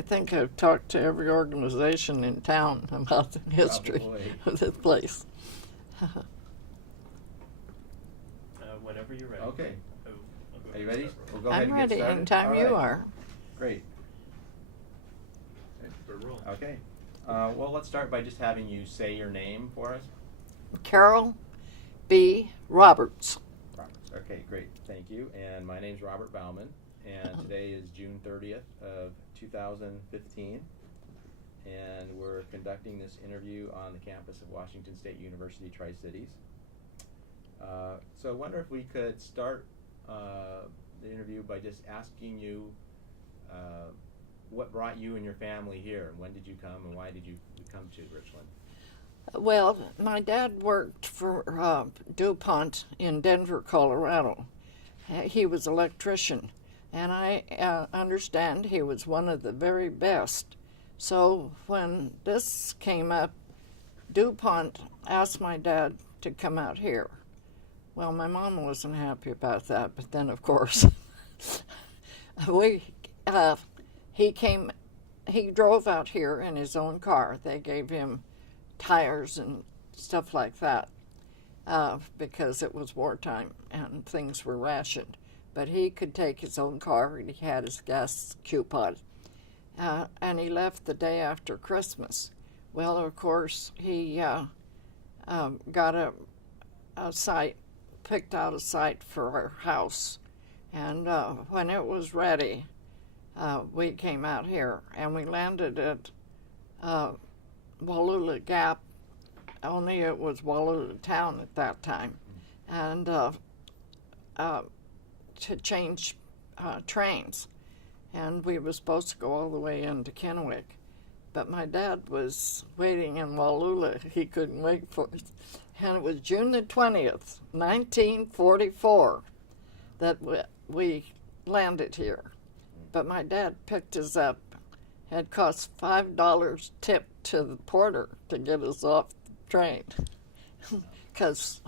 I think I've talked to every organization in town about the history Probably. of this place. Whenever you're ready. Okay. I'll go Are you ahead ready? and start We'll go rolling. ahead I'm and get ready started. anytime All you right. are. Great. We're rolling. Okay. Well, let's start by just having you say your name for us. Carol B. Roberts. Robert. Okay, great. Thank you. And my name's Robert Bauman, and today is June 30th of 2015, and we're conducting this interview on the campus of Washington State University Tri-Cities. So I wonder if we could start the interview by just asking you what brought you and your family here, and when did you come, and why did you come to Richland? Well, my dad worked for DuPont in Denver, Colorado. He was an electrician, and I understand he was one of the very best. So when this came up, DuPont asked my dad to come out here. Well, my mom wasn't happy about that, but then, of course, he drove out here in his own car. They gave him tires and stuff like that because it was wartime and things were rationed. But he could take his own car, and he had his gas coupon. And he left the day after Christmas. Well, of course, he got a site, picked out a site for our house. And when it was ready, we came out here, and we landed at Wallula Gap, only it was Wallula Town at that time, and to change trains. And we were supposed to go all the way into Kennewick. But my dad was waiting in Wallula. He couldn't wait for us. And it was June the 20th, 1944, that we landed here. But my dad picked us up. It cost $5 tip to the porter to get us off the train. Because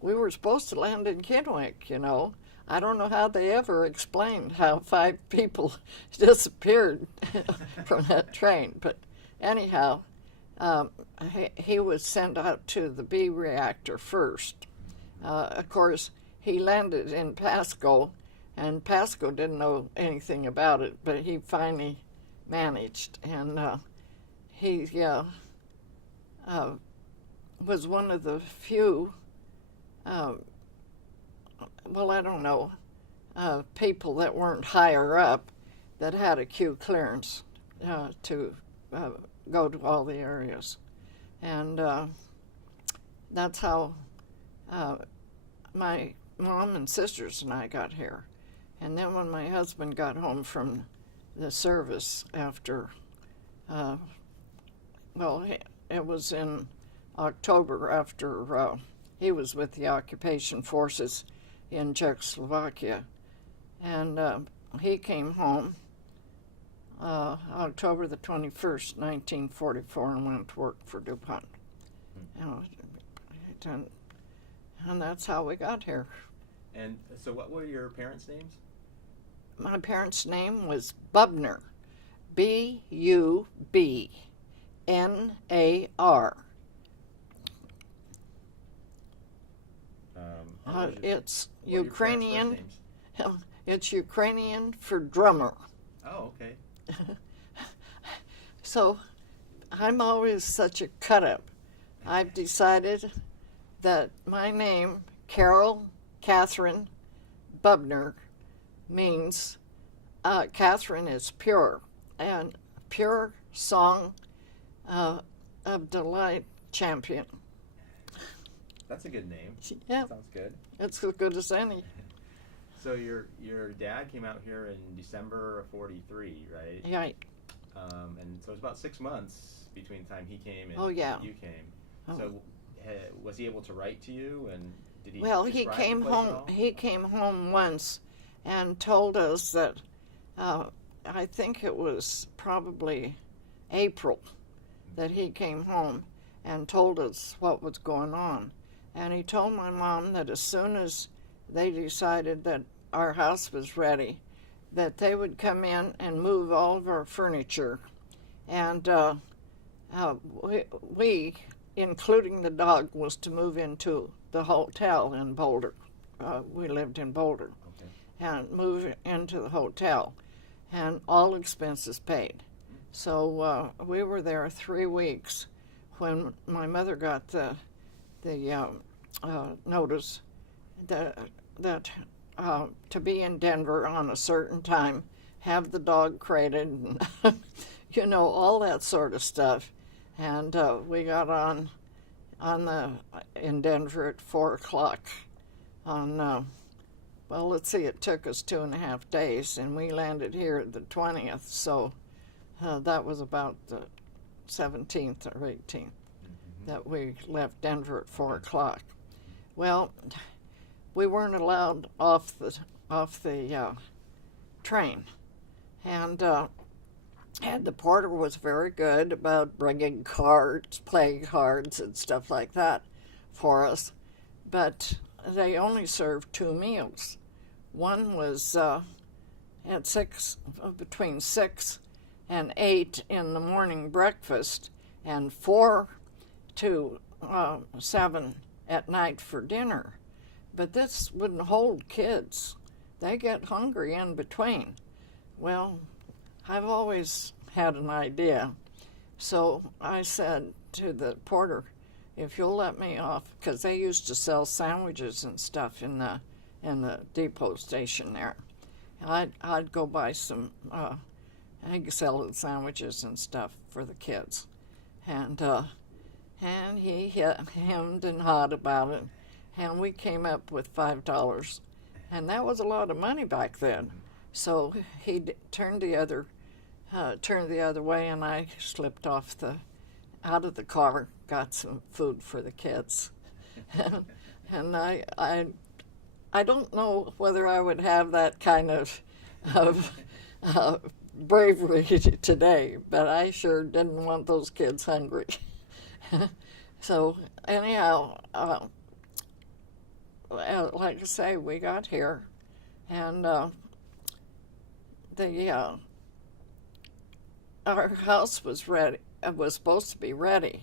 we were supposed to land in Kennewick, you know. I don't know how they ever explained how 5 people disappeared from that train. But anyhow, he was sent out to the B reactor first. Of course, he landed in Pasco, and Pasco didn't know anything about it, but he finally managed. And he was one of the few well, I don't know, people that weren't higher up that had a Q clearance to go to all the areas. And that's how my mom and sisters and I got here. And then when my husband got home from the service after, it was in October after he was with the occupation forces in Czechoslovakia. And he came home October the 21st, 1944, and went to work for DuPont. And that's how we got here. And so what were your parents' names? My parents' name was Bubner, B-U-B-N-A-R. It's Ukrainian. It's Ukrainian for drummer. Oh, okay. So I'm always such a cut-up. I've decided that my name, Carol Catherine Bubner, means Catherine is pure, and pure song of delight champion. That's a good name. Yeah. Sounds good. It's as good as any. So your dad came out here in December of '43, right? Yeah. And so it was about 6 months between the time he came and you came. Oh. So was he able to write to you, and did he? Well, he describe came the place at home. all? He came home once, and told us that I think it was probably April that he came home and told us what was going on. And he told my mom that as soon as they decided that our house was ready, that they would come in and move all of our furniture. And we, including the dog, was to move into the hotel in Boulder. We lived in Boulder. Okay. And move into the hotel, and all expenses paid. So we were there 3 weeks when my mother got the notice that to be in Denver on a certain time, have the dog crated, and all that sort of stuff. And we got on in Denver at 4:00 on. Well, let's see, it took us 2.5 days, and we landed here the 20th, so that was about the 17th or 18th that we left Denver at 4:00. Well, we weren't allowed off the train, and the porter was very good about bringing cards, playing cards, and stuff like that for us, but they only served 2 meals. One was at between 6 and 8 in the morning breakfast, and 4 to 7 at night for dinner. But this wouldn't hold kids. They get hungry in between. Well, I've always had an idea. So I said to the porter, if you'll let me off, because they used to sell sandwiches and stuff in the depot station there. I'd go buy some egg salad sandwiches and stuff for the kids. And he hemmed and hawed about it, and we came up with $5. And that was a lot of money back then. So he turned the other way, and I slipped out of the car, got some food for the kids. And I don't know whether I would have that kind of bravery today, but I sure didn't want those kids hungry. So anyhow, like I say, we got here, and our house was ready. It was supposed to be ready.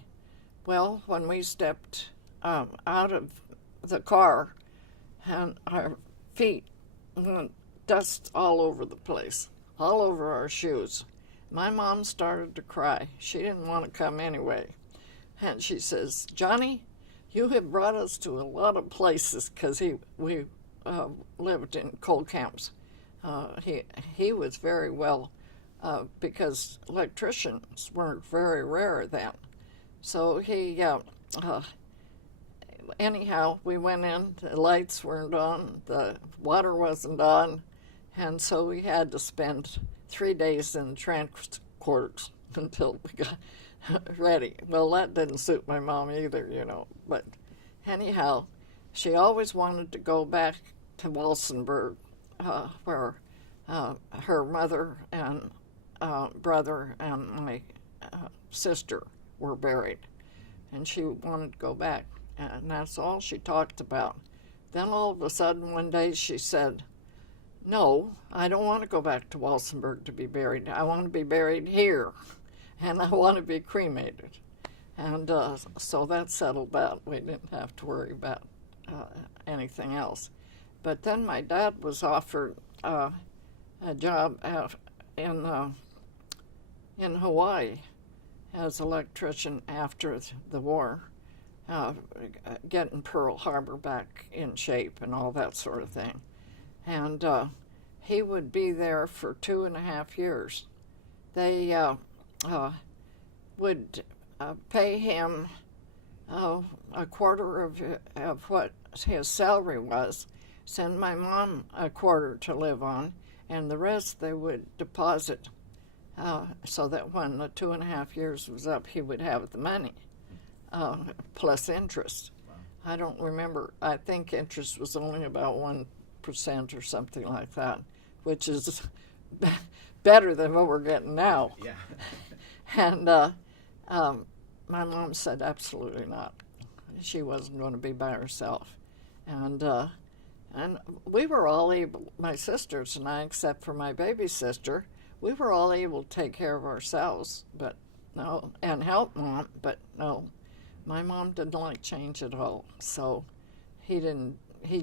Well, when we stepped out of the car, and our feet went dust all over the place, all over our shoes. My mom started to cry. She didn't want to come anyway. And she says, Johnny, you have brought us to a lot of places, because we lived in coal camps. He was very well, because electricians weren't very rare then. So anyhow, we went in, the lights weren't on, the water wasn't on, and so we had to spend 3 days in the transports until we got ready. Well, that didn't suit my mom either, but anyhow, she always wanted to go back to Walsenburg, where her mother and brother and my sister were buried, and she wanted to go back. And that's all she talked about. Then all of a sudden one day she said, no, I don't want to go back to Walsenburg to be buried. I want to be buried here, and I want to be cremated. And so that settled that. We didn't have to worry about anything else. But then my dad was offered a job in Hawaii as electrician after the war. Getting Pearl Harbor back in shape and all that sort of thing. And he would be there for 2.5 years. They would pay him a quarter of what his salary was, send my mom a quarter to live on, and the rest they would deposit so that when the 2.5 years was up, he would have the money. Plus interest. Wow. I don't remember. I think interest was only about 1% or something like that, which is better than what we're getting now. Yeah. And my mom said absolutely not. She wasn't going to be by herself. And And we were all able, my sisters and I, except for my baby sister, we were all able to take care of ourselves, but no, and help Mom, but no. My mom didn't like change at all, so he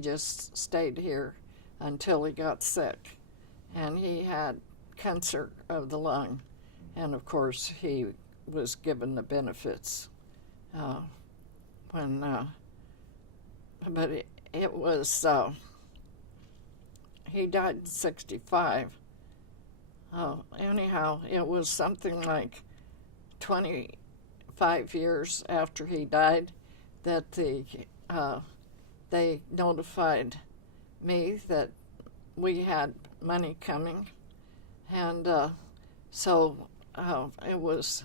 just stayed here until he got sick. And he had cancer of the lung, and of course he was given the benefits but it was, he died at 65. Anyhow, it was something like 25 years after he died that they notified me that we had money coming, and so it was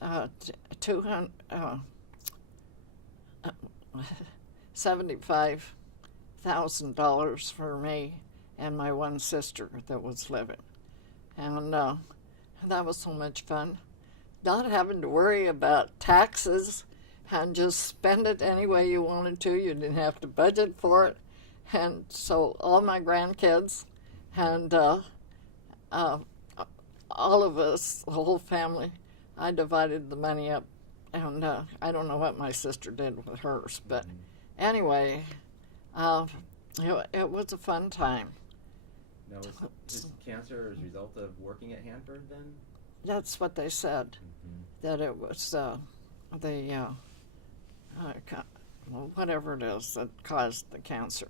$75,000 for me and my one sister that was living. And that was so much fun. Not having to worry about taxes and just spend it any way you wanted to. You didn't have to budget for it. And so all my grandkids and all of us, the whole family, I divided the money up. And I don't know what my sister did with hers. But anyway, it was a fun time. Now, was this cancer as a result of working at Hanford then? That's what they said, that it was whatever it is that caused the cancer.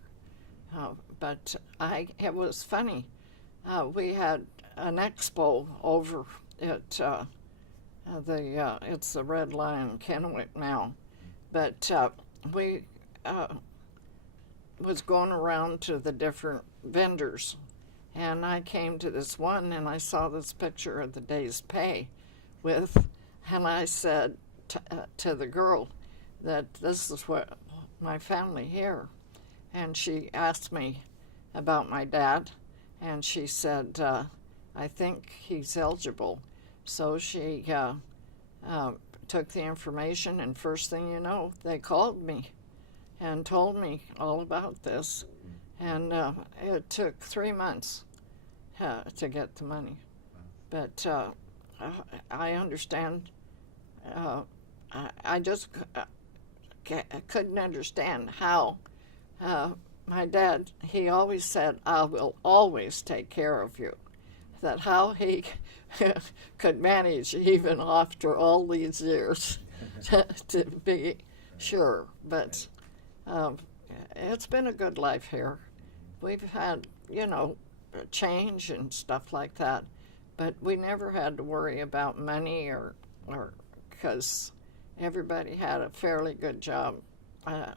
But it was funny. We had an expo over at it's the Red Lion Kennewick now, but we was going around to the different vendors, and I came to this one and I saw this picture of the day's pay and I said to the girl that this is what my family here, and she asked me about my dad, and she said, I think he's eligible. So she took the information, and first thing you know, they called me and told me all about this. And it took 3 months to get the money. But I understand. I just couldn't understand how my dad, he always said, I will always take care of you. That how he could manage even after all these years to be sure. But it's been a good life here. We've had, change and stuff like that, but we never had to worry about money or because everybody had a fairly good job. I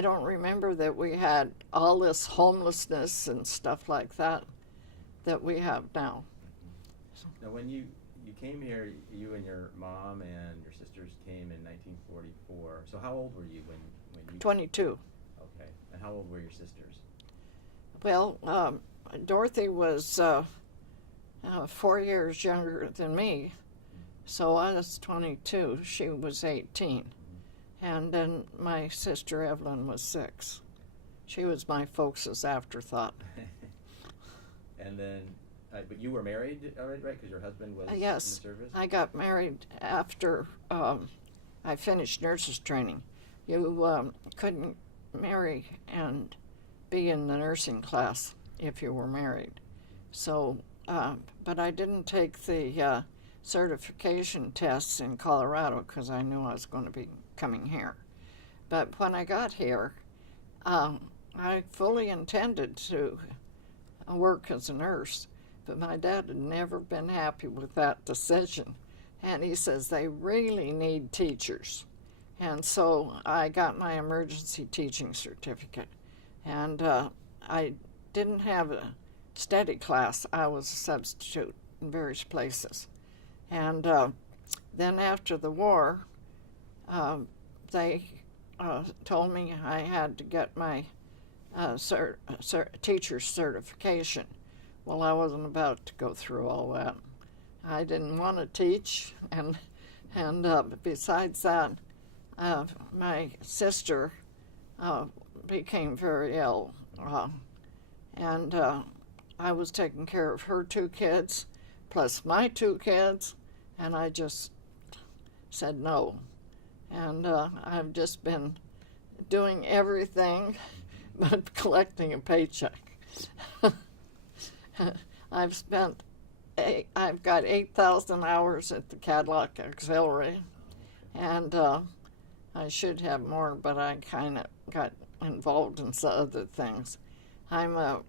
don't remember that we had all this homelessness and stuff like that we have now. Now, when you came here, you and your mom and your sisters came in 1944. So how old were you when you... 22. Okay. And how old were your sisters? Well, Dorothy was 4 years younger than me, so I was 22. She was 18. And then my sister Evelyn was 6. She was my folks' afterthought. And then, but you were married already, right? Because your husband was yes, in the service? I got married after I finished nurse's training. You couldn't marry and be in the nursing class if you were married. So, but I didn't take the certification tests in Colorado because I knew I was going to be coming here. But when I got here, I fully intended to work as a nurse, but my dad had never been happy with that decision. And he says they really need teachers. And so I got my emergency teaching certificate. And I didn't have a steady class. I was a substitute in various places. And then after the war, they told me I had to get my teacher's certification. Well, I wasn't about to go through all that. I didn't want to teach, and besides that, my sister became very ill and I was taking care of her 2 kids, plus my 2 kids, and I just said no. And I've just been doing everything but collecting a paycheck. I've got 8,000 hours at the Cadillac Auxiliary, and I should have more, but I kind of got involved in some other things. I'm a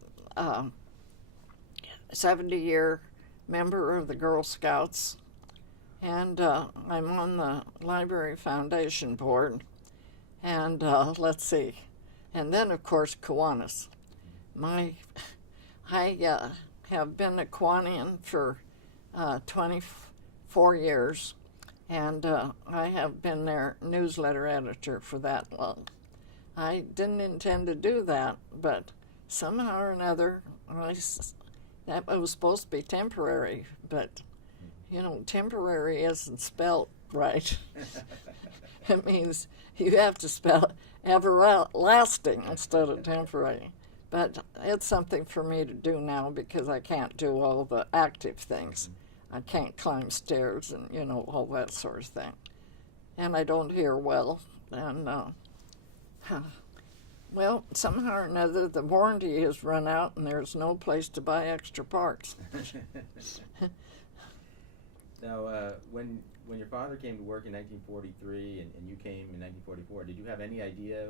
70-year member of the Girl Scouts, and I'm on the Library Foundation Board, and let's see, and then of course Kiwanis. I have been a Kiwanian for 24 years, and I have been their newsletter editor for that long. I didn't intend to do that, but somehow or another, that was supposed to be temporary, but temporary isn't spelled right. It means you have to spell everlasting instead of temporary. But it's something for me to do now because I can't do all the active things. I can't climb stairs and, all that sort of thing. And I don't hear well. And, well, somehow or another, the warranty has run out and there's no place to buy extra parts. Now, when your father came to work in 1943 and you came in 1944, did you have any idea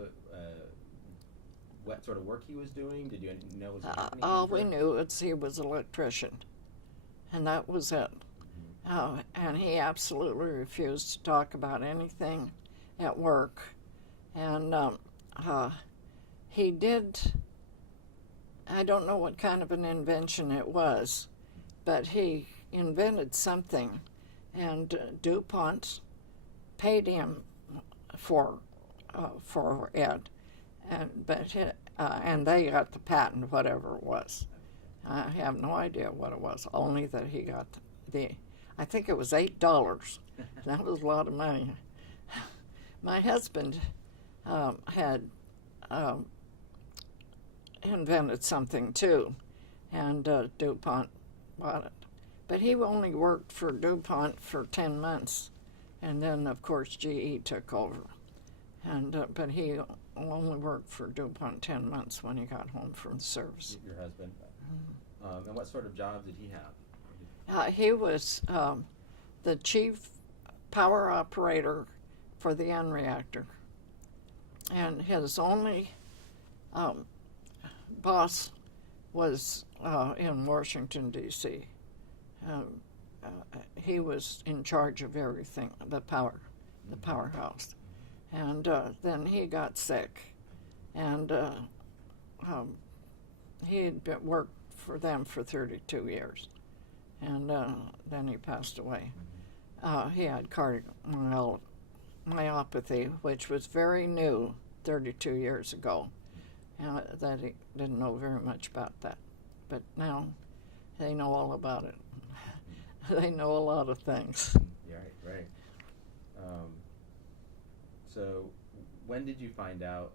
what sort of work he was doing? Did you know was happening? All we knew he was an electrician, and that was it. And he absolutely refused to talk about anything at work. And he did, I don't know what kind of an invention it was, but he invented something, and DuPont paid him for it, and they got the patent, whatever it was. I have no idea what it was, only that he got I think it was $8. That was a lot of money. My husband had invented something too, and DuPont bought it. But he only worked for DuPont for 10 months, and then, of course, GE took over. And but he only worked for DuPont 10 months when he got home from the service. Your husband? Mm-hmm. And what sort of job did he have? He was the chief power operator for the N reactor. And his only boss was in Washington, D.C. He was in charge of everything, the powerhouse. And then he got sick, and he had worked for them for 32 years, and then he passed away. He had cardiomyopathy, which was very new 32 years ago, that he didn't know very much about that. But now they know all about it. They know a lot of things. Yeah, right. So, when did you find out,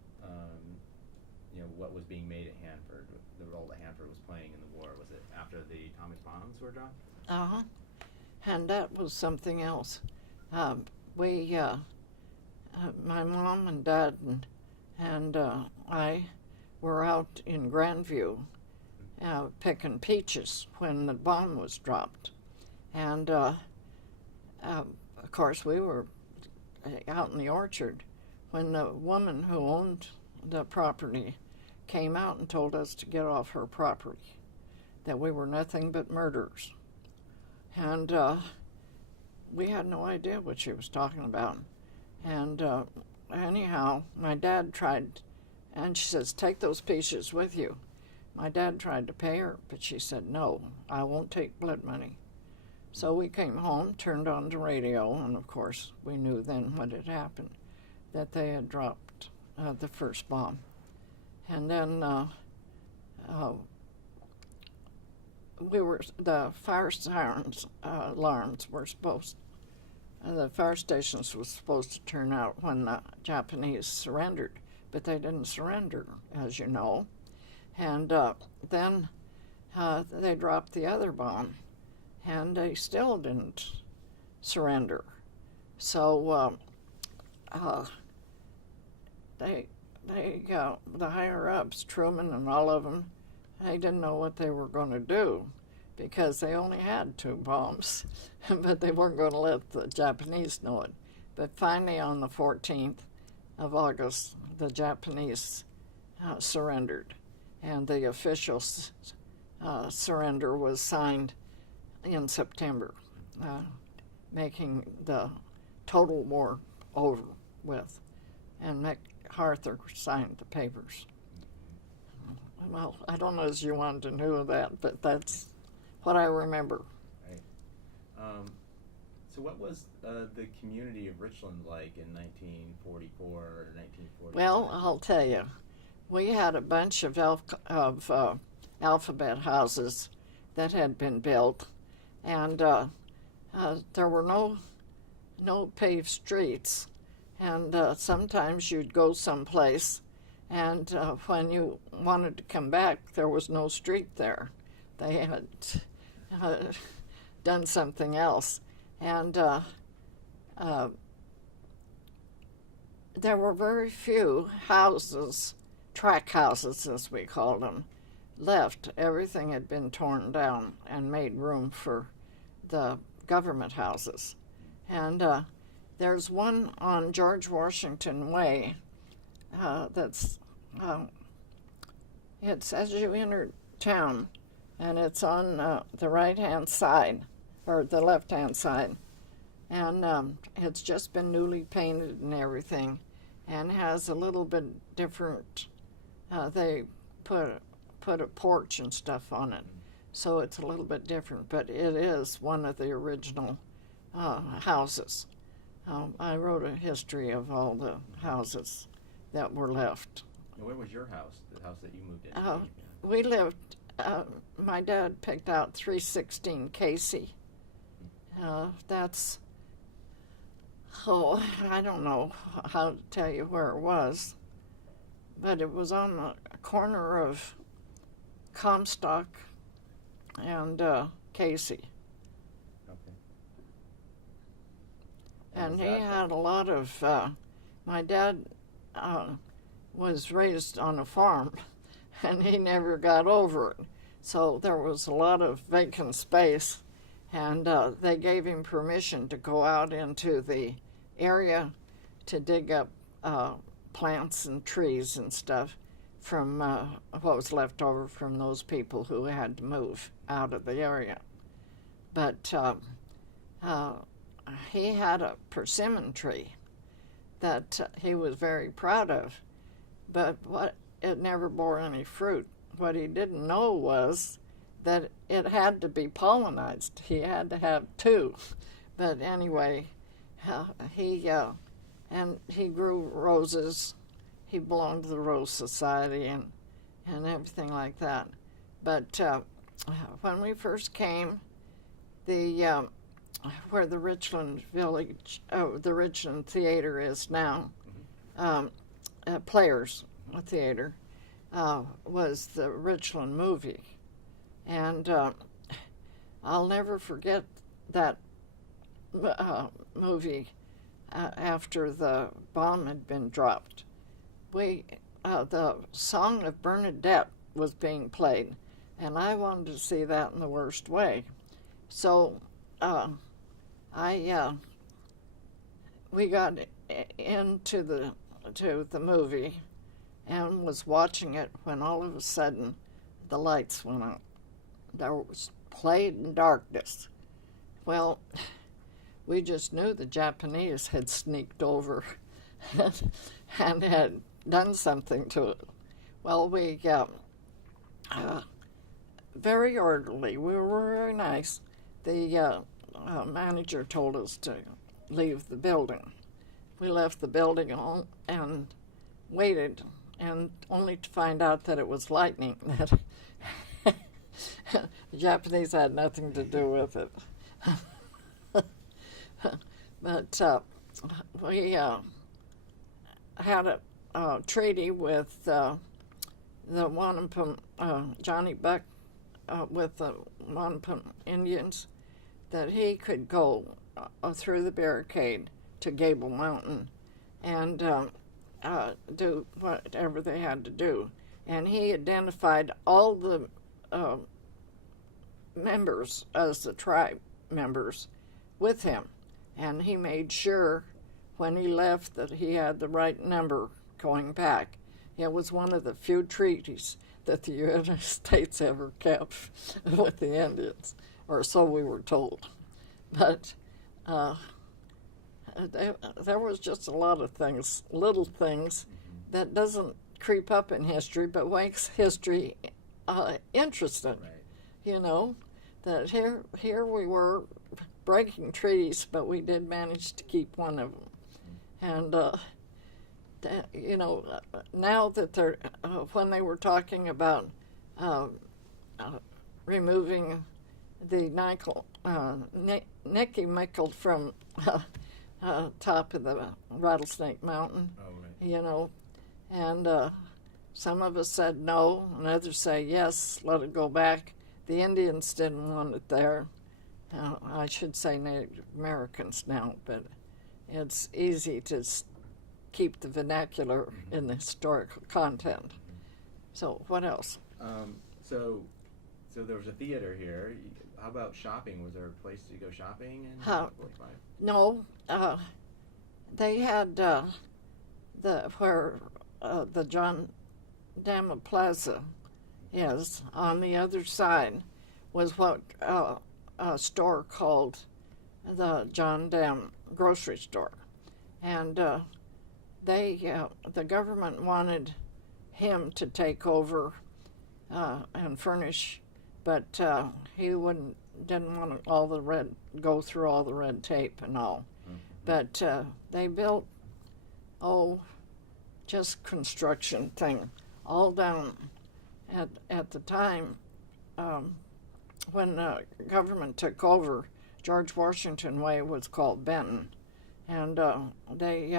what was being made at Hanford, the role that Hanford was playing in the war? Was it after the atomic bombs were dropped? And that was something else. My mom and dad and I were out in Grandview picking peaches when the bomb was dropped. And, of course, we were out in the orchard when the woman who owned the property came out and told us to get off her property, that we were nothing but murderers. And we had no idea what she was talking about. And anyhow, my dad tried, and she says, take those peaches with you. My dad tried to pay her, but she said, no, I won't take blood money. So we came home, turned on the radio, and of course we knew then what had happened, that they had dropped the first bomb. And then the fire sirens alarms were the fire stations were supposed to turn out when the Japanese surrendered, but they didn't surrender, as you know. And then they dropped the other bomb, and they still didn't surrender. So the higher ups, Truman and all of them, they didn't know what they were going to do because they only had 2 bombs, but they weren't going to let the Japanese know it. But finally, on the 14th of August, the Japanese surrendered, and the official surrender was signed in September, making the total war over with. And MacArthur signed the papers. Well, I don't know if you wanted to know that, but that's what I remember. Right. So what was the community of Richland like in 1944 or 1945? Well, I'll tell you. We had a bunch of alphabet houses that had been built, and there were no paved streets. And sometimes you'd go someplace, and when you wanted to come back, there was no street there. They had done something else. And there were very few houses, track houses as we called them, left. Everything had been torn down and made room for the government houses. And there's one on George Washington Way that's, it's as you enter town, and it's on the right-hand side, or the left-hand side. And it's just been newly painted and everything, and has a little bit different, they put a porch and stuff on it. So it's a little bit different, but it is one of the original houses. I wrote a history of all the houses that were left. And where was your house, the house that you moved in? We lived, my dad picked out 316 Casey. That's, I don't know how to tell you where it was, but it was on the corner of Comstock and Casey. And he had a lot of, my dad was raised on a farm, and he never got over it. So there was a lot of vacant space, and they gave him permission to go out into the area to dig up plants and trees and stuff from what was left over from those people who had to move out of the area. But he had a persimmon tree that he was very proud of, but it never bore any fruit. What he didn't know was that it had to be pollinized. He had to have 2. But anyway, he grew roses. He belonged to the Rose Society and everything like that. But when we first came, where the Richland Village, the Richland Theater is now, Players Theater, was the Richland movie. And I'll never forget that movie after the bomb had been dropped. The song of Bernadette was being played, and I wanted to see that in the worst way. So we got into the movie and was watching it when all of a sudden the lights went out. There was plain darkness. Well, we just knew the Japanese had sneaked over and had done something to it. Well, we very orderly. We were very nice. The manager told us to leave the building. We left the building and waited, and only to find out that it was lightning. That the Japanese had nothing to do with it. But we had a treaty with the Wanapum, Johnny Buck with the Wanapum Indians, that he could go through the barricade to Gable Mountain and do whatever they had to do. And he identified all the members as the tribe members with him. And he made sure when he left that he had the right number going back. It was one of the few treaties that the United States ever kept with the Indians, or so we were told. But there was just a lot of things, little things, that doesn't creep up in history, but makes history interesting. Right. You know, that here we were breaking treaties, but we did manage to keep one of them. And you know, now that they're when they were talking about removing the Nicky Mickle from top of the Rattlesnake Mountain, Oh, right. you know, and some of us said no, and others say yes, let it go back. The Indians didn't want it there. I should say Native Americans now, but it's easy to keep the vernacular in the historical content. So what else? So there was a theater here. How about shopping? Was there a place to go shopping in 45? No, they had the John Dama Plaza is on the other side was what a store called the John Dam grocery store, and the government wanted him to take over and furnish, but he didn't want go through all the red tape and all. Mm-hmm. But they built just construction thing all down at the time when the government took over. George Washington Way was called Benton, and they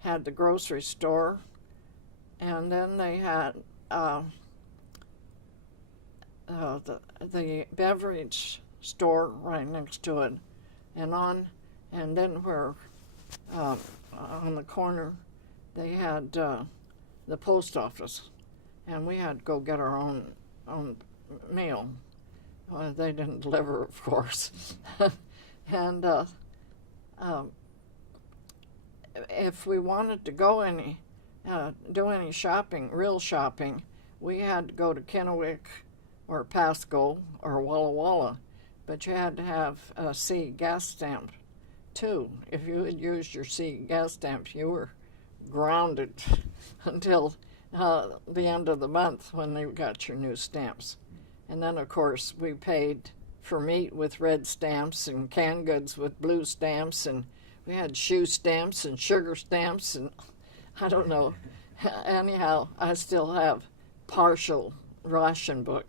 had the grocery store, and then they had the beverage store right next to it, and then where on the corner they had the post office, and we had to go get our own meal. They didn't deliver, of course. And if we wanted to go do any shopping, real shopping, we had to go to Kennewick or Pasco or Walla Walla, but you had to have a C gas stamp too. If you had used your C gas stamp, you were grounded until the end of the month when you got your new stamps. And then, of course, we paid for meat with red stamps and canned goods with blue stamps, and we had shoe stamps and sugar stamps, and I don't know. Anyhow, I still have partial ration book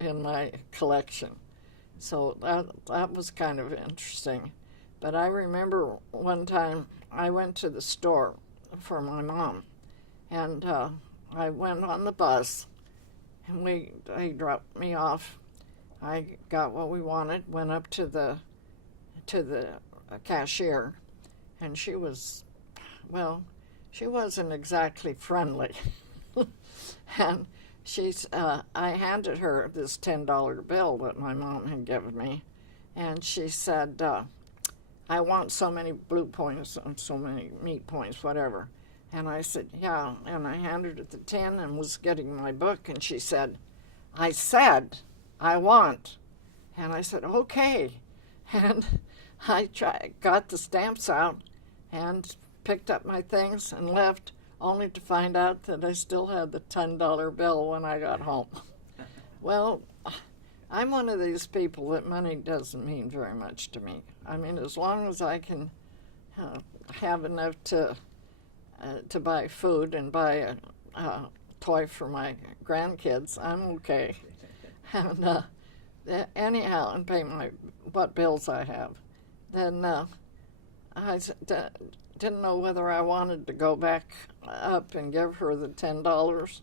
in my collection. So that was kind of interesting. But I remember one time I went to the store for my mom, and I went on the bus, and they dropped me off. I got what we wanted, went up to the cashier, and she wasn't exactly friendly. And I handed her this $10 bill that my mom had given me, and she said, I want so many blue points and so many meat points, whatever. And I said, yeah, and I handed her the 10 and was getting my book, and she said, I said, I want. And I said, okay. And I got the stamps out and picked up my things and left, only to find out that I still had the $10 bill when I got home. Well, I'm one of these people that money doesn't mean very much to me. I mean, as long as I can have enough to buy food and buy a toy for my grandkids, I'm okay. And anyhow, and pay what bills I have. Then I didn't know whether I wanted to go back up and give her the $10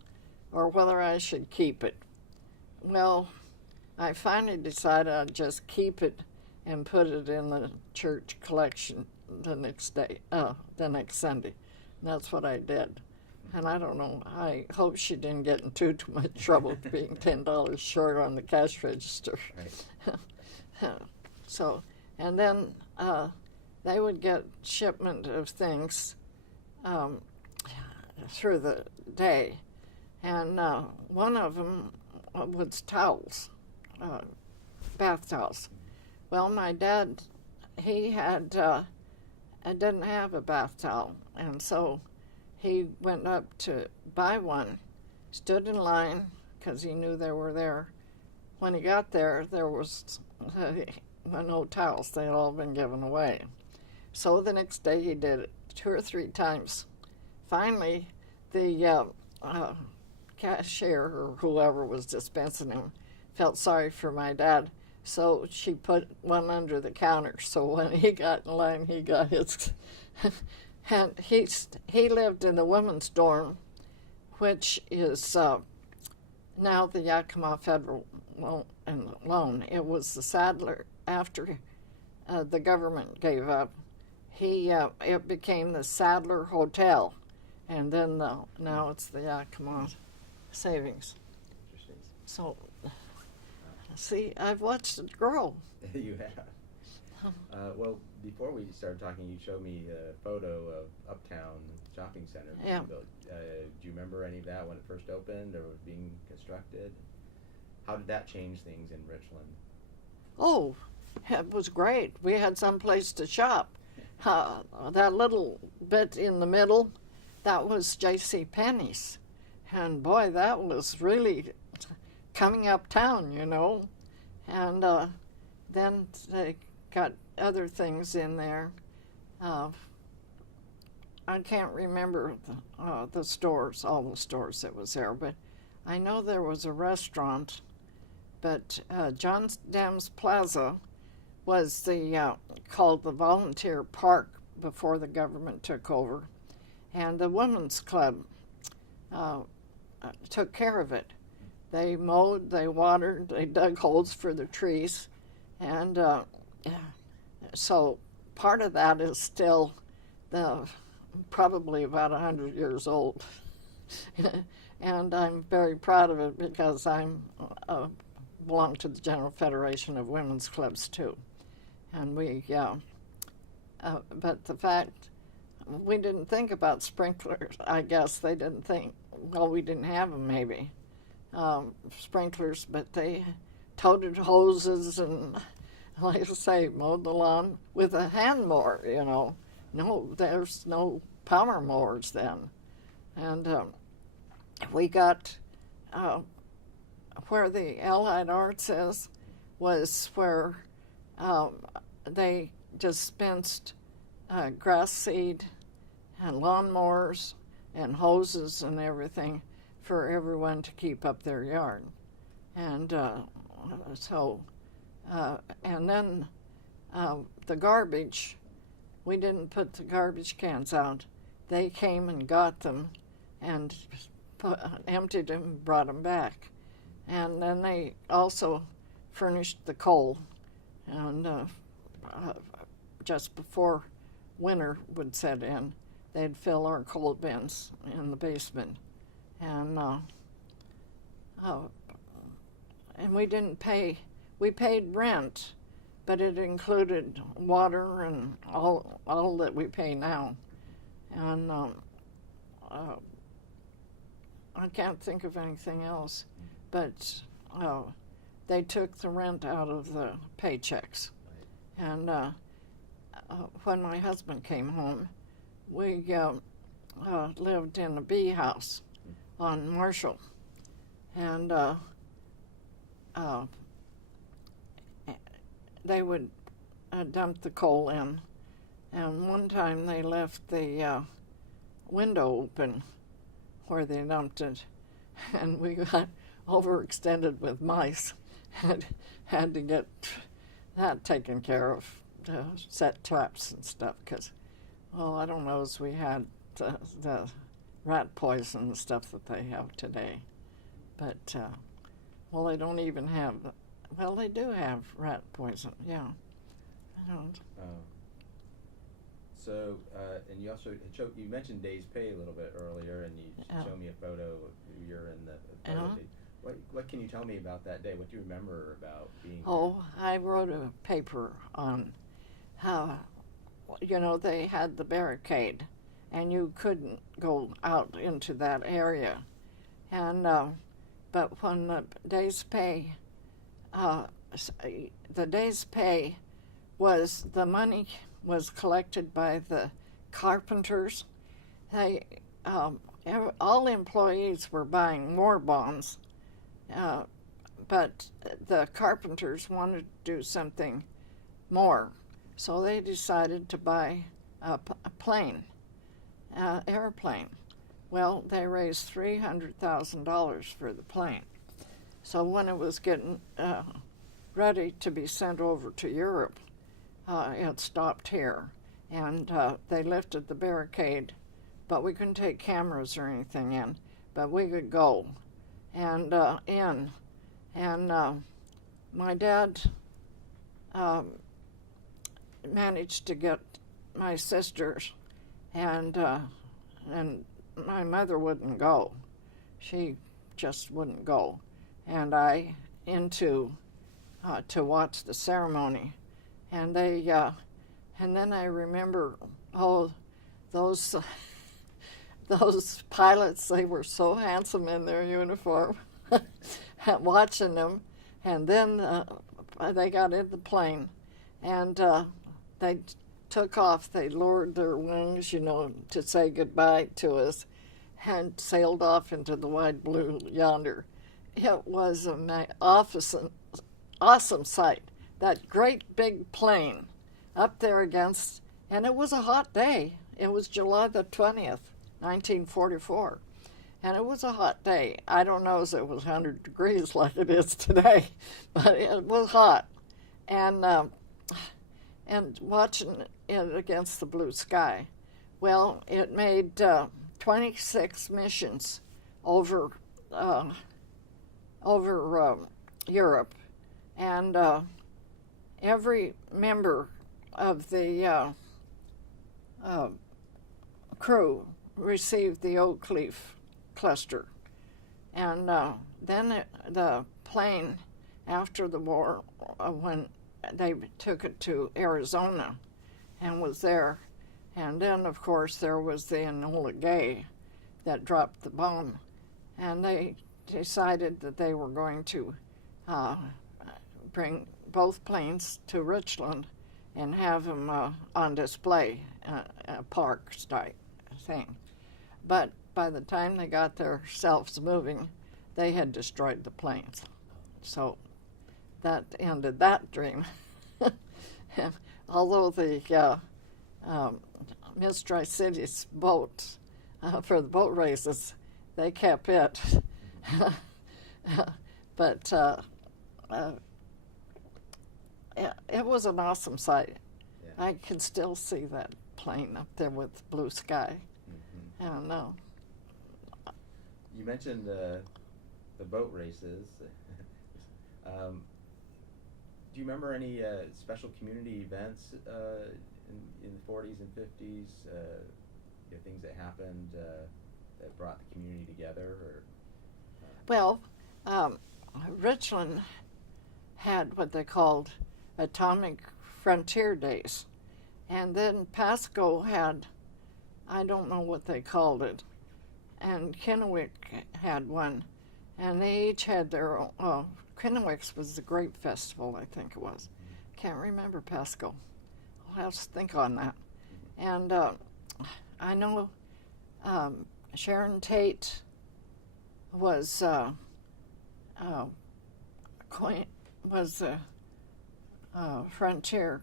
or whether I should keep it. Well, I finally decided I'd just keep it and put it in the church collection the next Sunday. And that's what I did. And I don't know, I hope she didn't get in too much trouble being $10 short on the cash register. Right. So, and then they would get shipment of things through the day. And one of them was towels, bath towels. Well, my dad, he didn't have a bath towel, and so he went up to buy one, stood in line because he knew they were there. When he got there, there was no towels. They had all been given away. So the next day he did it 2 or 3 times. Finally, the cashier or whoever was dispensing him felt sorry for my dad, so she put one under the counter. So when he got in line, he got his. And he lived in the women's dorm, which is now the Yakima Federal Loan. It was the Sadler after the government gave up. It became the Sadler Hotel, and then now it's the Yakima Savings. Interesting. So, see, I've watched it grow. You have. Well, before we started talking, you showed me a photo of Uptown Shopping Center. Yeah. Do you remember any of that when it first opened or was being constructed? How did that change things in Richland? Oh, it was great. We had some place to shop. That little bit in the middle, that was J.C. Penney's. And boy, that was really coming uptown, you know. And then they got other things in there. I can't remember the stores, all the stores that was there, but I know there was a restaurant. But John Dams Plaza was called the Volunteer Park before the government took over, and the Women's Club took care of it. They mowed, they watered, they dug holes for the trees, and so part of that is still probably about 100 years old. And I'm very proud of it because I'm belong to the General Federation of Women's Clubs too. And but the fact, we didn't think about sprinklers. I guess they didn't think, well, we didn't have them maybe, sprinklers, but they toted hoses and, like I say, mowed the lawn with a hand mower, you know. No, there's no power mowers then. And we got, where the Allied Arts is, was where they dispensed grass seed and lawnmowers and hoses and everything for everyone to keep up their yard. And and then the garbage, we didn't put the garbage cans out. They came and got them and emptied them and brought them back. And then they also furnished the coal. And just before winter would set in, they'd fill our coal bins in the basement. And we didn't pay, we paid rent, but it included water and all that we pay now. And I can't think of anything else, but they took the rent out of the paychecks. And when my husband came home, we lived in a bee house on Marshall. And they would dump the coal in. And one time they left the window open where they dumped it, and we got overextended with mice and had to get that taken care of, set traps and stuff, because, well, I don't know as we had the rat poison and stuff that they have today. But well, they don't even have. Well, they do have rat poison. Yeah, I don't. So, and you also you mentioned Days Pay a little bit earlier, and you showed me a photo. You're in the photo. What can you tell me about that day? What do you remember about being Oh, I wrote a paper on how, they had the barricade, and you couldn't go out into that area. And but when the Days Pay was, the money was collected by the carpenters. They all employees were buying more bonds, but the carpenters wanted to do something more, so they decided to buy a airplane. Well, they raised $300,000 for the plane. So when it was getting ready to be sent over to Europe, it stopped here, and they lifted the barricade, but we couldn't take cameras or anything in, but we could go and in. And my dad managed to get my sisters, and my mother wouldn't go. She just wouldn't go. And I to watch the ceremony. And they, and then I remember, those pilots, they were so handsome in their uniform, watching them. And then they got in the plane, and they took off. They lowered their wings, to say goodbye to us, and sailed off into the wide blue yonder. It was an awesome sight. That great big plane up there against, and it was a hot day. It was July the 20th, 1944. And it was a hot day. I don't know if it was 100 degrees like it is today, but it was hot. And watching it against the blue sky, well, it made 26 missions over Europe, and every member of the crew received the Oak Leaf cluster. And then the plane, after the war, when they took it to Arizona and was there, and then, of course, there was the Enola Gay that dropped the bomb, and they decided that they were going to bring both planes to Richland and have them on display, a park type thing. But by the time they got themselves moving, they had destroyed the planes. So that ended that dream. Although the Miss Tri-Cities boat, for the boat races, they kept it. But it was an awesome sight. Yeah. I can still see that plane up there with blue sky. Mm-hmm. I don't know. You mentioned the boat races. Do you remember any special community events in the 40s and 50s? Things that happened that brought the community together? Or Well, Richland had what they called Atomic Frontier Days. And then Pasco had, I don't know what they called it, and Kennewick had one. And they each had their own. Kennewick's was the Grape Festival, I think it was. Can't remember Pasco. I'll have to think on that. And I know Sharon Tate was queen, was Frontier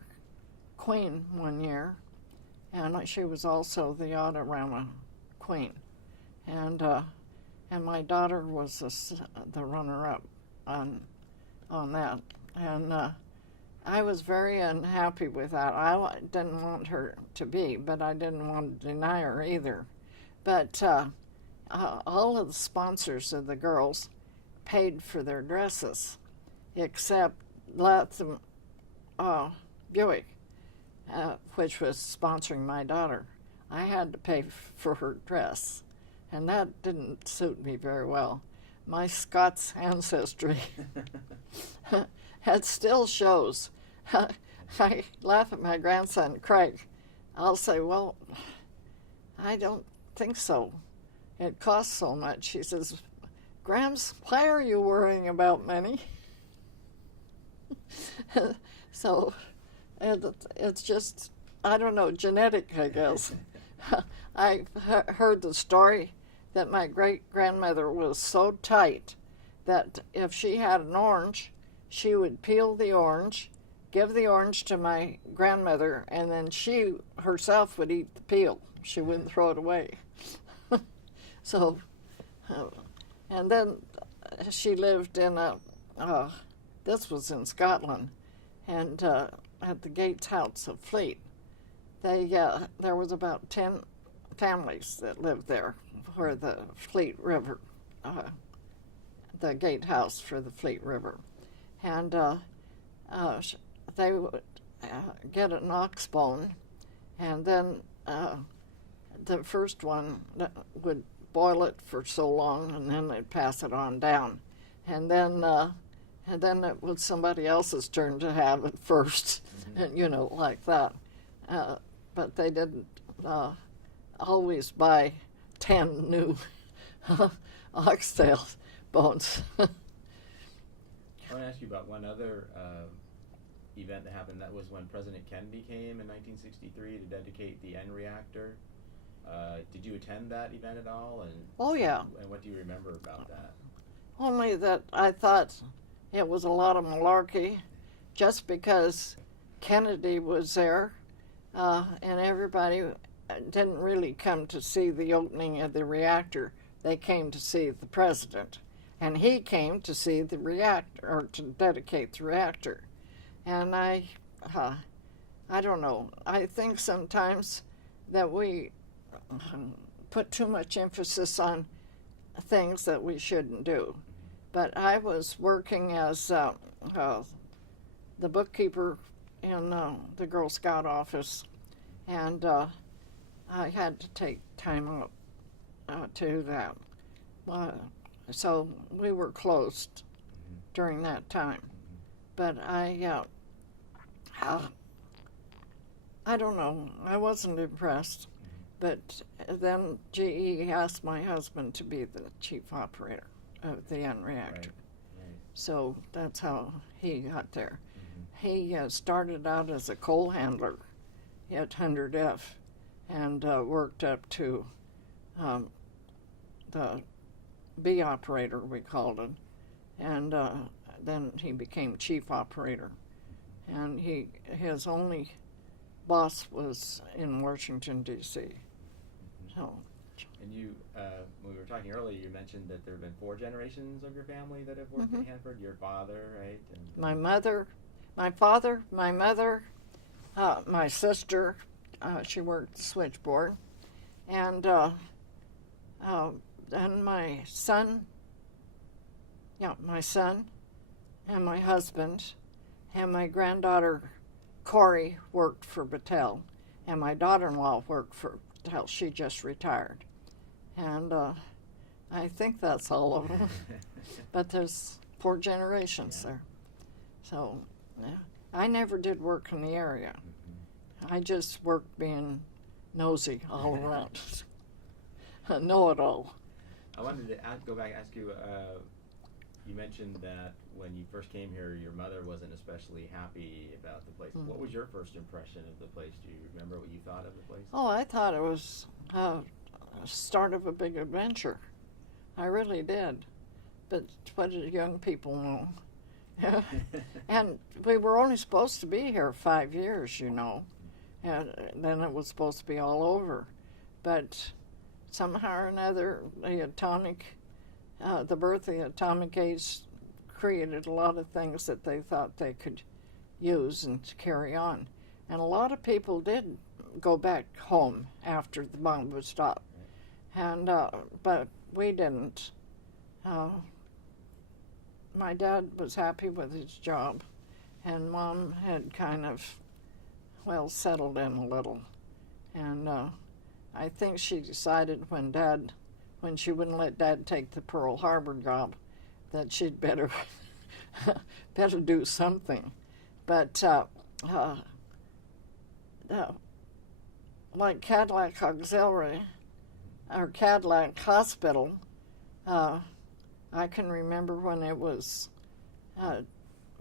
Queen one year, and she was also the Autorama Queen, and my daughter was the runner-up on that, and I was very unhappy with that. I didn't want her to be, but I didn't want to deny her either. But all of the sponsors of the girls paid for their dresses, except Latham Buick, which was sponsoring my daughter. I had to pay for her dress, and that didn't suit me very well. My Scots ancestry it still shows. I laugh at my grandson, Craig. I'll say, well, I don't think so. It costs so much. He says, Grams, why are you worrying about money? So it's just, I don't know, genetic, I guess. I heard the story that my great-grandmother was so tight that if she had an orange, she would peel the orange, give the orange to my grandmother, and then she herself would eat the peel. She wouldn't throw it away. So, and then she lived in this was in Scotland, and at the Gates House of Fleet. There was about 10 families that lived there, where the Fleet River, the gatehouse for the Fleet River. And they would get an ox bone, and then the first one would boil it for so long, and then they'd pass it on down. And then it was somebody else's turn to have it first, and like that. But they didn't always buy 10 new oxtail bones. I want to ask you about one other event that happened. That was when President Kennedy came in 1963 to dedicate the N reactor. Did you attend that event at all? And Oh, yeah. And what do you remember about that? Only that I thought it was a lot of malarkey, just because Kennedy was there, and everybody didn't really come to see the opening of the reactor. They came to see the president, and he came to see the reactor, or to dedicate the reactor. And I don't know. I think sometimes that we put too much emphasis on things that we shouldn't do. But I was working as the bookkeeper in the Girl Scout office, and I had to take time out to do that. So we were closed during that time. But I don't know. I wasn't impressed. But then GE asked my husband to be the chief operator of the N reactor. Right. So that's how he got there. He started out as a coal handler at 100F and worked up to the B operator, we called it. And then he became chief operator. And his only boss was in Washington, D.C. So, And you, when we were talking earlier, you mentioned that there have been 4 generations of your family that have worked at Hanford. Your father, right? And my mother, my father, my mother, my sister, she worked the switchboard, and then my son, and my husband, and my granddaughter, Corey, worked for Battelle, and my daughter-in-law worked for Battelle. She just retired. And I think that's all of them. But there's 4 generations there. So, yeah. I never did work in the area. I just worked being nosy all around. Know-it-all. I wanted to go back and ask you, you mentioned that when you first came here, your mother wasn't especially happy about the place. What was your first impression of the place? Do you remember what you thought of the place? Oh, I thought it was start of a big adventure. I really did. But what did young people know? And we were only supposed to be here 5 years, and then it was supposed to be all over. But somehow or another, the birth of the atomic age created a lot of things that they thought they could use and carry on. And a lot of people did go back home after the bomb was stopped. And but we didn't. my dad was happy with his job, and Mom had kind of, well, settled in a little. And I think she decided when she wouldn't let Dad take the Pearl Harbor job, that she'd better better do something. But like Cadillac Auxiliary or Cadillac Hospital, I can remember when it was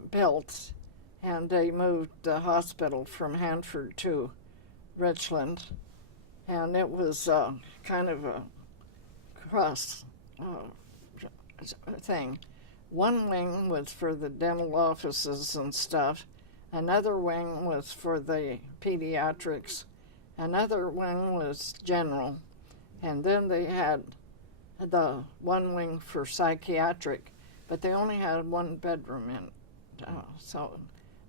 built, and they moved the hospital from Hanford to Richland, and it was kind of a cross thing. One wing was for the dental offices and stuff, another wing was for the pediatrics, another wing was general, and then they had the one wing for psychiatric, but they only had one bedroom in it, so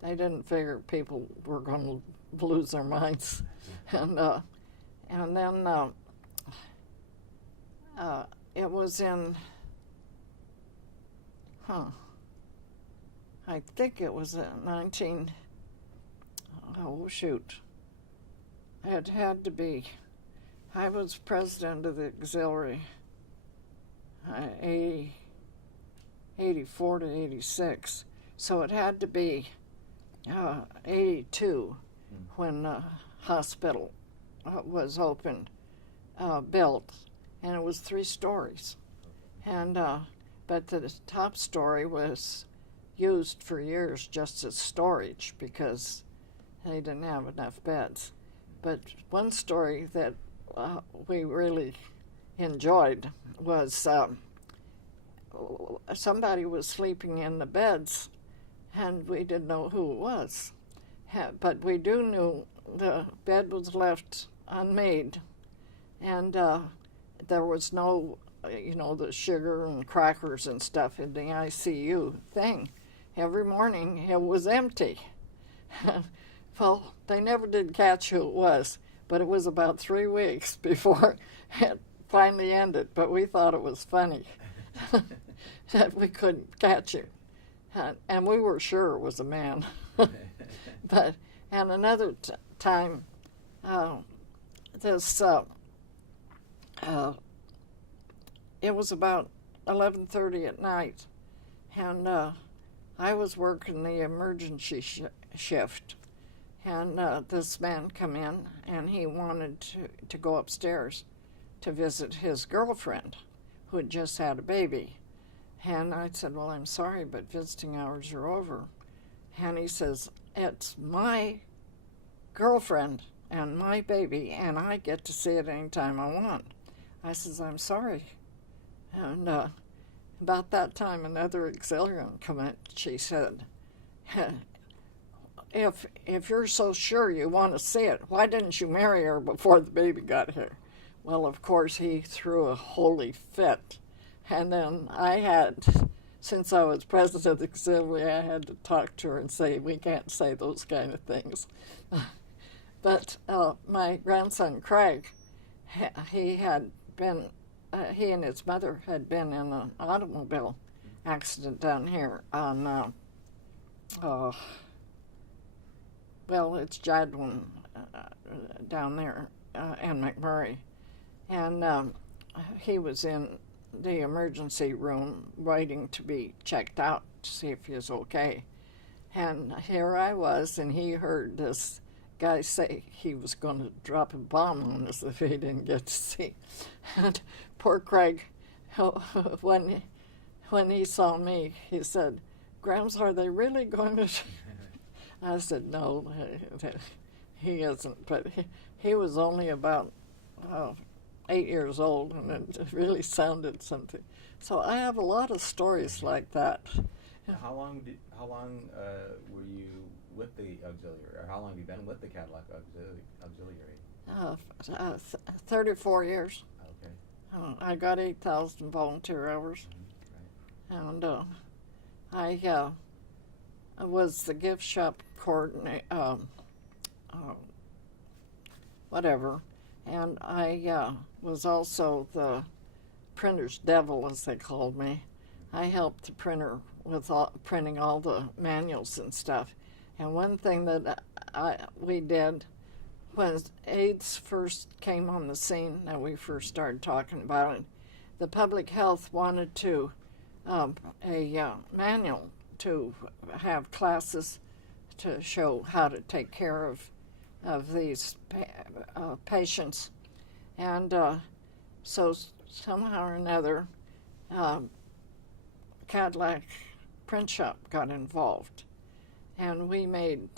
they didn't figure people were going to lose their minds. And then it was in, I think it was in it had to be, I was president of the auxiliary 84 to 86, so it had to be 82 when the hospital was opened, built, and it was 3 stories. And but the top story was used for years just as storage because they didn't have enough beds. But one story that we really enjoyed was somebody was sleeping in the beds, and we didn't know who it was. But we do knew the bed was left unmade, and there was no, the sugar and crackers and stuff in the ICU thing. Every morning it was empty. Well, they never did catch who it was, but it was about 3 weeks before it finally ended. But we thought it was funny that we couldn't catch him. And we were sure it was a man. And another time, it was about 11:30 at night, and I was working the emergency shift, and this man come in, and he wanted to go upstairs to visit his girlfriend, who had just had a baby. And I said, well, I'm sorry, but visiting hours are over. And he says, it's my girlfriend and my baby, and I get to see it anytime I want. I says, I'm sorry. And about that time, another auxiliary come in. She said, if you're so sure you want to see it, why didn't you marry her before the baby got here? Well, of course, he threw a holy fit. And then I had, since I was president of the auxiliary, I had to talk to her and say, we can't say those kind of things. But my grandson, Craig, he and his mother had been in an automobile accident down here on, it's Jadwin down there and McMurray. And he was in the emergency room waiting to be checked out to see if he was okay. And here I was, and he heard this guy say he was going to drop a bomb on us if he didn't get to see. And poor Craig, when he saw me, he said, Grams, are they really going to... I said, no, he isn't. But he was only about 8 years old, and it really sounded something. So I have a lot of stories like that. How long were you with the auxiliary, or how long have you been with the Cadillac auxiliary? 34 years. Okay. I got 8,000 volunteer hours. Mm-hmm. Right. And I was the gift shop coordinator, whatever. And I was also the printer's devil, as they called me. I helped the printer with printing all the manuals and stuff. And one thing that we did when AIDS first came on the scene, and we first started talking about it, the public health wanted to a manual to have classes to show how to take care of these patients. And so somehow or another, Cadillac Print Shop got involved. And we made,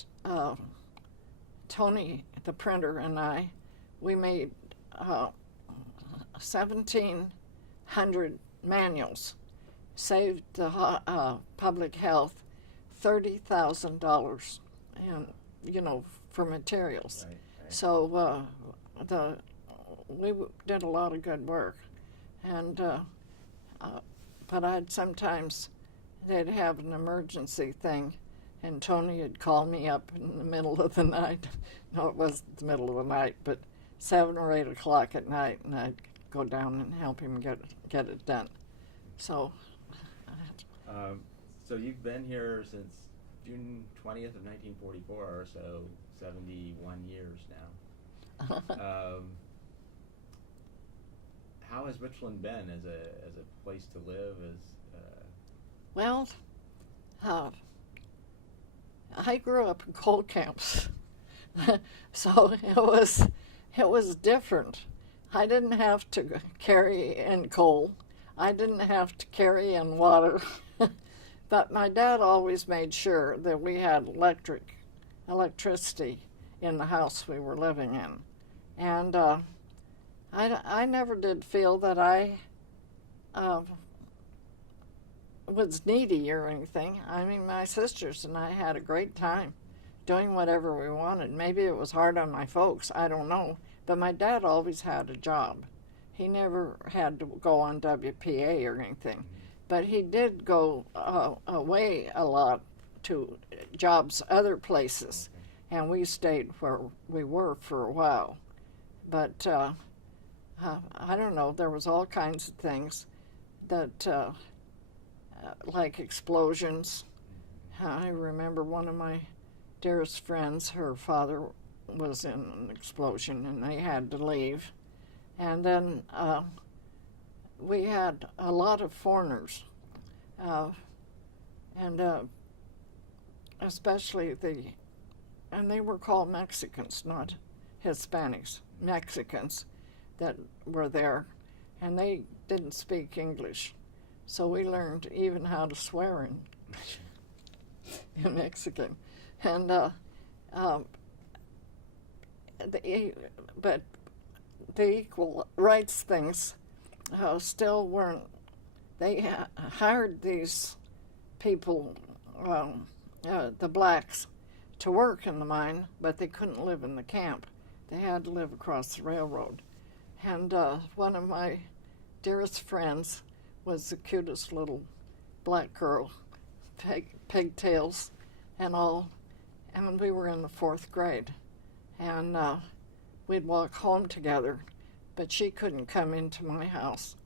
Tony, the printer, and we made 1,700 manuals, saved the public health $30,000, and for materials. Right. So we did a lot of good work, and but sometimes they'd have an emergency thing, and Tony would call me up in the middle of the night. No, it wasn't the middle of the night, but 7 or 8 o'clock at night, and I'd go down and help him get it done. So. So you've been here since June 20th of 1944, so 71 years now. How has Richland been as a place to live? Well, I grew up in coal camps, so it was different. I didn't have to carry in coal. I didn't have to carry in water. But my dad always made sure that we had electricity in the house we were living in. And I never did feel that I was needy or anything. I mean, my sisters and I had a great time doing whatever we wanted. Maybe it was hard on my folks, I don't know. But my dad always had a job. He never had to go on WPA or anything. But he did go away a lot to jobs other places, and we stayed where we were for a while. But I don't know, there was all kinds of things that, like explosions. I remember one of my dearest friends, her father was in an explosion, and they had to leave. And then we had a lot of foreigners, and especially and they were called Mexicans, not Hispanics, Mexicans that were there, and they didn't speak English. So we learned even how to swear in Mexican. And but the equal rights things still weren't. They hired these people, the blacks, to work in the mine, but they couldn't live in the camp. They had to live across the railroad. And one of my dearest friends was the cutest little black girl, pigtails and all, and we were in the 4th grade. And we'd walk home together, but she couldn't come into my house.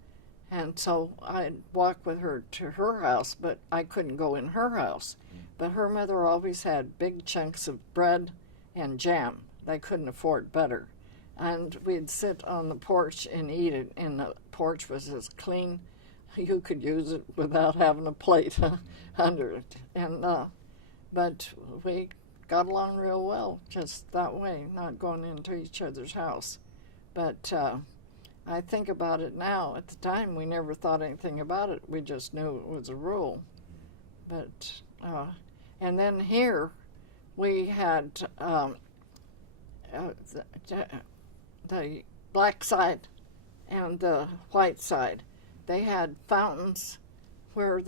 And so I'd walk with her to her house, but I couldn't go in her house. But her mother always had big chunks of bread and jam. They couldn't afford butter. And we'd sit on the porch and eat it, and the porch was as clean. You could use it without having a plate under it. And but we got along real well just that way, not going into each other's house. But I think about it now. At the time, we never thought anything about it. We just knew it was a rule. But and then here, we had the black side and the white side. They had fountains where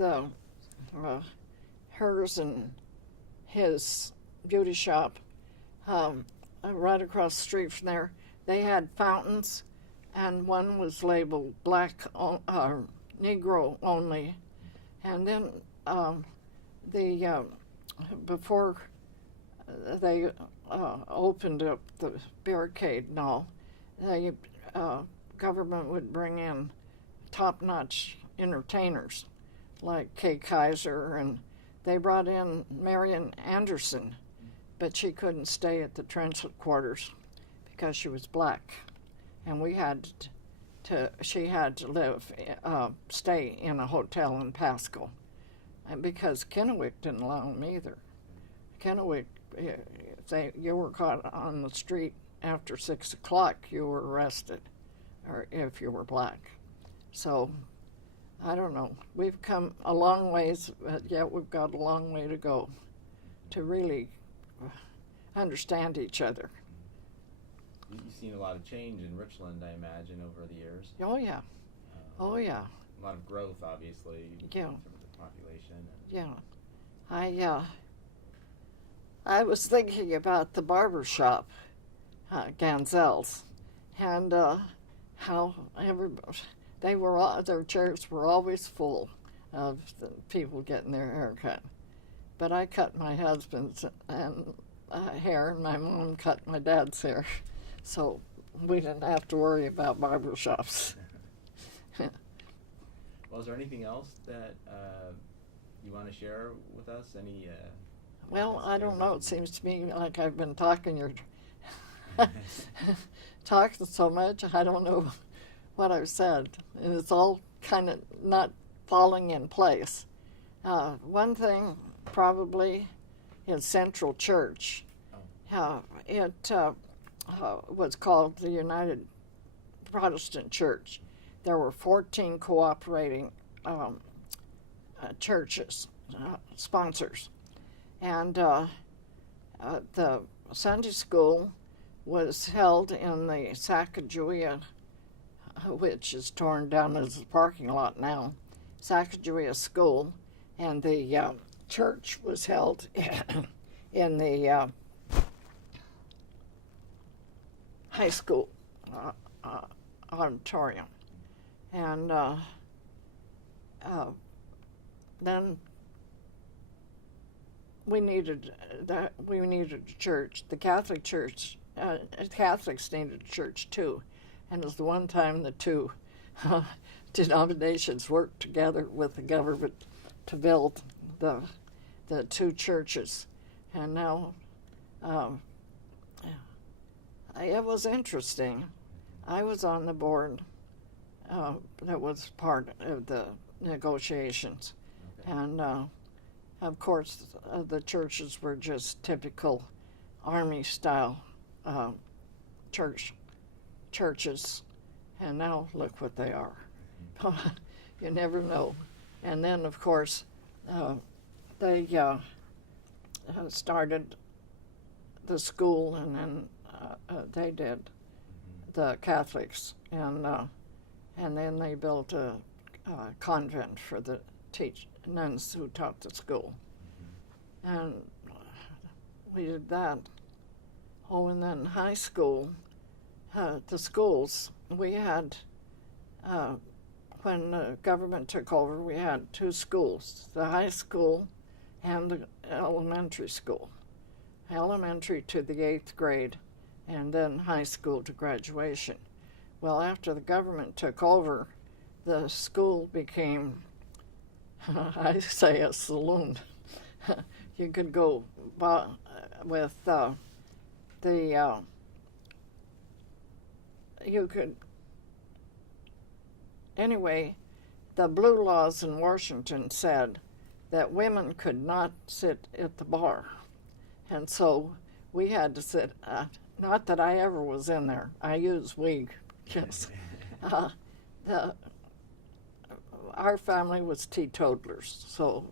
hers and his beauty shop, right across the street from there, they had fountains, and one was labeled black, Negro only. And then before they opened up the barricade and all, the government would bring in top-notch entertainers. like Kay Kaiser, and they brought in Marian Anderson, but she couldn't stay at the transit quarters because she was black, and she had to stay in a hotel in Pasco, and because Kennewick didn't allow them either. Kennewick, you were caught on the street after 6 o'clock, you were arrested, or if you were black. So, I don't know. We've come a long ways, but yet we've got a long way to go to really understand each other. You've seen a lot of change in Richland, I imagine, over the years. Oh, yeah. Oh, yeah. A lot of growth, obviously, Yeah. in terms of population. Yeah. I was thinking about the barber shop, Ganzel's, and how their chairs were always full of the people getting their hair cut. But I cut my husband's hair, and my mom cut my dad's hair, so we didn't have to worry about barber shops. Well, is there anything else that you want to share with us? Any? Well, I don't know. It seems to me like I've been talking talking so much, I don't know what I've said. And it's all kind of not falling in place. One thing probably is Central Church. It was called the United Protestant Church. There were 14 cooperating churches, sponsors. And the Sunday school was held in the Sacagawea, which is torn down as a parking lot now, Sacagawea School, and the church was held in the high school auditorium. And then we needed a church. The Catholic Church, Catholics needed a church too, and it was the one time the two denominations worked together with the government to build the two churches. And now it was interesting. I was on the board that was part of the negotiations, and of course the churches were just typical army-style churches, and now look what they are. You never know. And then, of course, they started the school, and then they did the Catholics, and then they built a convent for the nuns who taught the school, and we did that. Oh, and then high school, the schools, we had, when the government took over, we had two schools, the high school and the elementary school. Elementary to the 8th grade, and then high school to graduation. Well, after the government took over, the school became, I say, a saloon. You could go with anyway, the blue laws in Washington said that women could not sit at the bar. And so we had to sit, not that I ever was in there. I use we, yes. Our family was teetotalers, so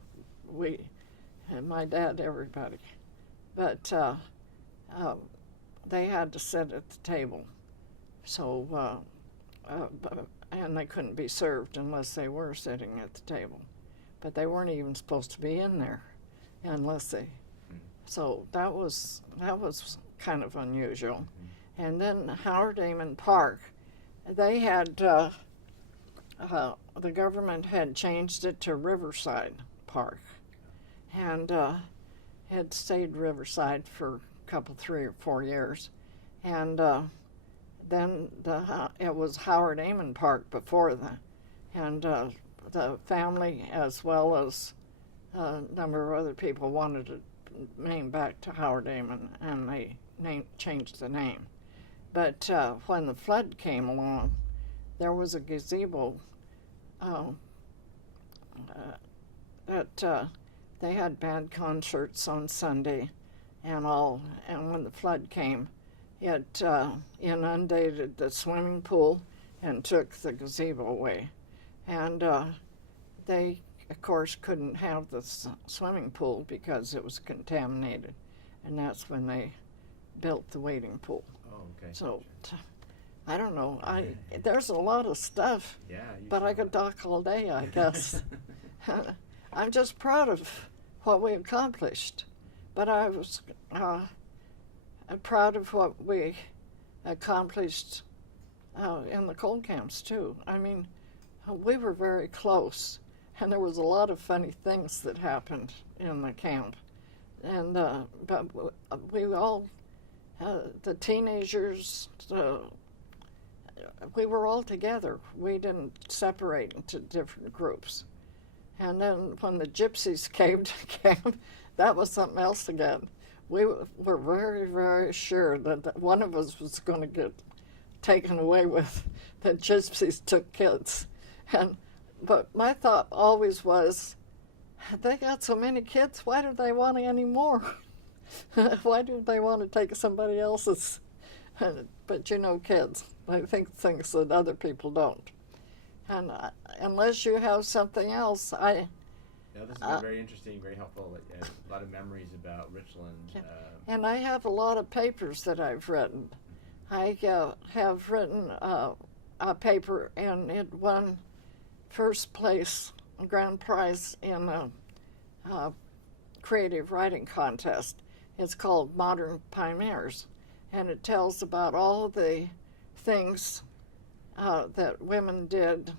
we, and my dad, everybody. But they had to sit at the table. So, and they couldn't be served unless they were sitting at the table. But they weren't even supposed to be in there unless they. So that was kind of unusual. And then Howard Amon Park, they had the government had changed it to Riverside Park, and had stayed Riverside for a couple, 3 or 4 years, and then it was Howard Amon Park before that, and the family as well as a number of other people wanted to name back to Howard Amon, and they changed the name. But when the flood came along, there was a gazebo that they had band concerts on Sunday and all, and when the flood came, it inundated the swimming pool and took the gazebo away. And they, of course, couldn't have the swimming pool because it was contaminated, and that's when they built the wading pool. Oh, okay. So, I don't know. There's a lot of stuff, Yeah. but I could talk all day, I guess. I'm just proud of what we accomplished, but I was proud of what we accomplished in the coal camps too. I mean, we were very close, and there was a lot of funny things that happened in the camp, and but we all, the teenagers, we were all together. We didn't separate into different groups. And then when the gypsies came to camp, that was something else again. We were very, very sure that one of us was going to get taken away with. The gypsies took kids. But my thought always was, they got so many kids, why do they want any more? Why do they want to take somebody else's? But you know, kids, they think things that other people don't. And unless you have something else, Yeah, this has been very interesting, very helpful. A lot of memories about Richland. And I have a lot of papers that I've written. I have written a paper, and it won first place, grand prize in a creative writing contest. It's called Modern Pioneers, and it tells about all the things that women did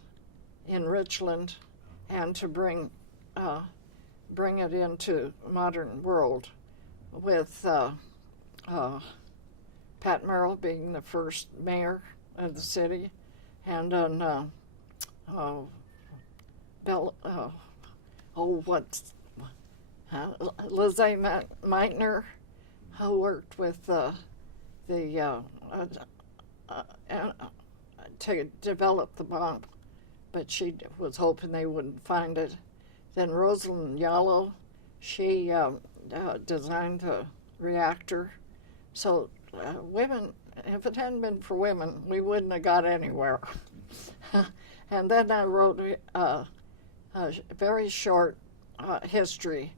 in Richland, and to bring it into modern world, with Pat Merrill being the first mayor of the city, and then Lizzie Meitner, who worked with to develop the bomb, but she was hoping they wouldn't find it. Then Rosalind Yallow, she designed the reactor. So women, if it hadn't been for women, we wouldn't have got anywhere. And then I wrote a very short history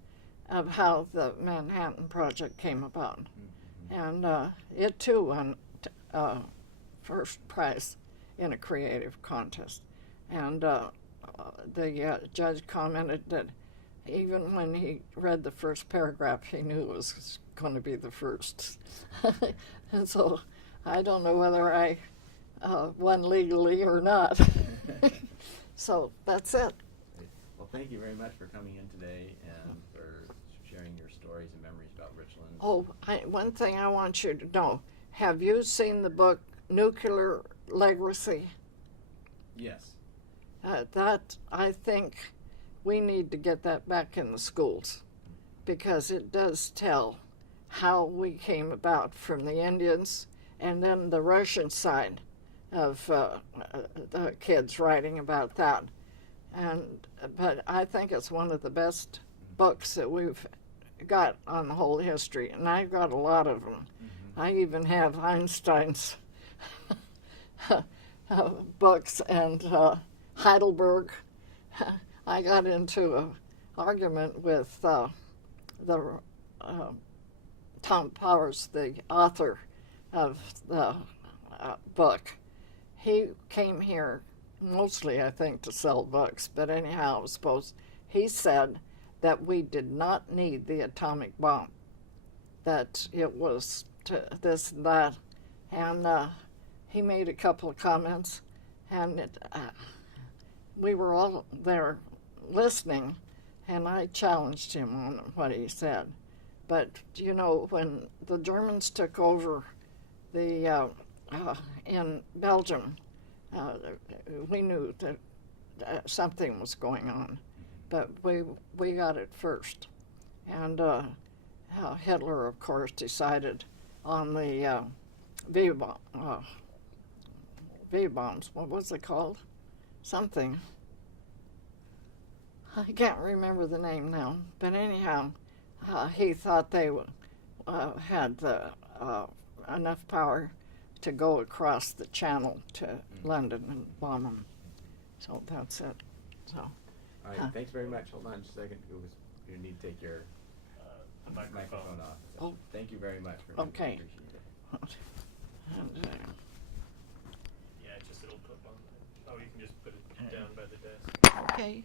of how the Manhattan Project came about. And it too won first prize in a creative contest. And the judge commented that even when he read the first paragraph, he knew it was going to be the first. And so I don't know whether I won legally or not. So that's it. Well, thank you very much for coming in today and for sharing your stories and memories about Richland. Oh, one thing I want you to know. Have you seen the book Nuclear Legacy? Yes. That, I think we need to get that back in the schools, because it does tell how we came about from the Indians, and then the Russian side of the kids writing about that. But I think it's one of the best books that we've got on the whole history, and I've got a lot of them. I even have Einstein's books and Heidelberg. I got into an argument with Tom Powers, the author of the book. He came here mostly, I think, to sell books, but anyhow, I suppose he said that we did not need the atomic bomb, that it was to this and that, and he made a couple of comments, and we were all there listening, and I challenged him on what he said. But, you know, when the Germans took over the in Belgium, we knew that something was going on, but we got it first, and Hitler, of course, decided on the V-bombs. What was it called? Something. I can't remember the name now, but anyhow, he thought they had enough power to go across the channel to London and bomb them. So that's it. So. All right, thanks very much. Hold on just a second. You need to take your The microphone. off. Oh. Thank you very much. For Okay. Appreciate it. And, Yeah, it'll put on. Oh, you can just put it down by the desk. okay.